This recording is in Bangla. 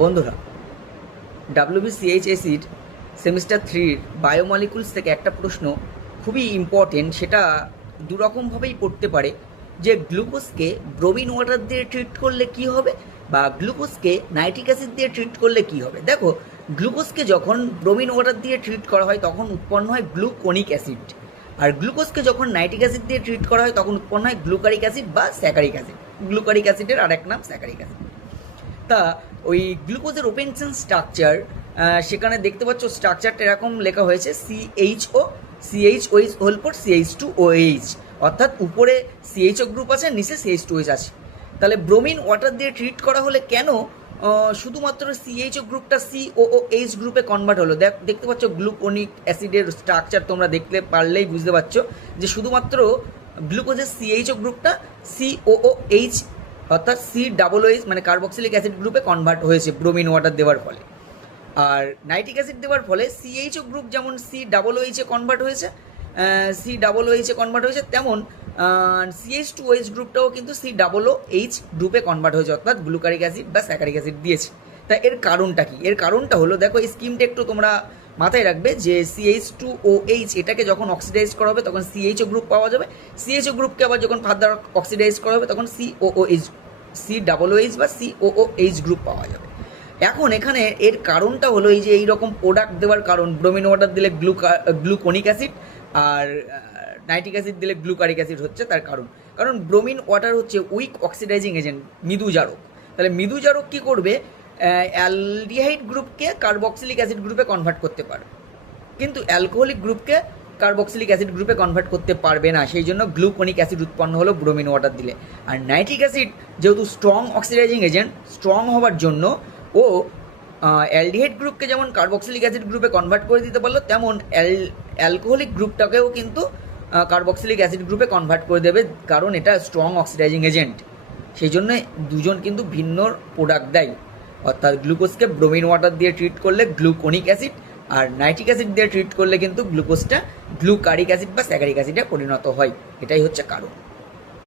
বন্ধুরা, WBCH অ্যাসিড সেমিস্টার 3 বায়োমলিকুলস থেকে একটা প্রশ্ন খুবই ইম্পর্টেন্ট। সেটা দুরকমভাবেই পড়তে পারে যে গ্লুকোজকে ব্রোমিন ওয়াটার দিয়ে ট্রিট করলে কি হবে, বা গ্লুকোজকে নাইট্রিক অ্যাসিড দিয়ে ট্রিট করলে কি হবে। দেখো, গ্লুকোজকে যখন ব্রোমিন ওয়াটার দিয়ে ট্রিট করা হয় তখন উৎপন্ন হয় গ্লুকোনিক অ্যাসিড, আর গ্লুকোজকে যখন নাইট্রিক অ্যাসিড দিয়ে ট্রিট করা হয় তখন উৎপন্ন হয় গ্লুকারিক অ্যাসিড বা স্যাকারিক অ্যাসিড। গ্লুকারিক অ্যাসিডের আরেক নাম স্যাকারিক অ্যাসিড। তা ওই গ্লুকোজের ওপেন চেন স্ট্রাকচার, সেখানে দেখতে পাচ্ছ স্ট্রাকচারটা এরকম লেখা হয়েছে CHO হোল পর CH2OH, অর্থাৎ উপরে CHO গ্রুপ আছে, নিচে CH2OH আছে। তাহলে ব্রোমিন ওয়াটার দিয়ে ট্রিট করা হলে কেন শুধুমাত্র CHO গ্রুপটা COOH গ্রুপে কনভার্ট হলো? দেখতে পাচ্ছ গ্লুকোনিক অ্যাসিডের স্ট্রাকচার, তোমরা দেখতে পারলেই বুঝতে পারছো যে শুধুমাত্র গ্লুকোজের CHO গ্রুপটা COOH অর্থাৎ COOH মানে কার্বক্সিলিক অ্যাসিড গ্রুপে কনভার্ট হয়েছে ব্রোমিন ওয়াটার দেওয়ার ফলে। আর নাইট্রিক অ্যাসিড দেওয়ার ফলে CHO গ্রুপ যেমন COOH এ কনভার্ট হয়েছে, তেমন CH2OH গ্রুপটাও কিন্তু COOH গ্রুপে কনভার্ট হয়েছে, অর্থাৎ গ্লুকারিক অ্যাসিড বা স্যাকারিক অ্যাসিড দিয়েছে। তা এর কারণটা কি? এর কারণটা হলো, দেখো এই স্কিমটা একটু তোমরা মাথায় রাখবে যে CH2OH এটাকে যখন অক্সিডাইজ করা হবে তখন CHO গ্রুপ পাওয়া যাবে, CHO গ্রুপকে আবার যখন ফার্দার অক্সিডাইজ করা হবে তখন COOH বা COOH গ্রুপ পাওয়া যাবে। এখন এখানে এর কারণটা হলো এই যে এইরকম প্রোডাক্ট দেওয়ার কারণ, ব্রোমিন ওয়াটার দিলে গ্লুকোনিক অ্যাসিড আর নাইট্রিক অ্যাসিড দিলে গ্লুকারিক অ্যাসিড হচ্ছে তার কারণ ব্রোমিন ওয়াটার হচ্ছে উইক অক্সিডাইজিং এজেন্ট, মৃদুজারক। তাহলে মৃদুজারক কী করবে? অ্যালডিহাইড গ্রুপকে কার্বক্সিলিক অ্যাসিড গ্রুপে কনভার্ট করতে পারে, কিন্তু অ্যালকোহলিক গ্রুপকে কার্বক্সিলিক অ্যাসিড গ্রুপে কনভার্ট করতে পারবে না। সেই জন্য গ্লুকোনিক অ্যাসিড উৎপন্ন হলো ব্রোমিন ওয়াটার দিলে। আর নাইট্রিক অ্যাসিড যেহেতু স্ট্রং অক্সিডাইজিং এজেন্ট, স্ট্রং হওয়ার জন্য ও অ্যালডিহাইড গ্রুপকে যেমন কার্বক্সিলিক অ্যাসিড গ্রুপে কনভার্ট করে দিতে পারলো, তেমন অ্যালকোহলিক গ্রুপটাকেও কিন্তু কার্বক্সিলিক অ্যাসিড গ্রুপে কনভার্ট করে দেবে, কারণ এটা স্ট্রং অক্সিডাইজিং এজেন্ট। সেই জন্য দুজন কিন্তু ভিন্ন প্রোডাক্ট দেয়, অর্থাৎ গ্লুকোজকে ব্রোমিন ওয়াটার দিয়ে ট্রিট করলে গ্লুকোনিক অ্যাসিড, আর নাইট্রিক অ্যাসিড দিয়ে ট্রিট করলে কিন্তু গ্লুকোজটা গ্লুকারিক অ্যাসিড বা স্যাকারিক অ্যাসিডে পরিণত হয়। এটাই হচ্ছে কারণ।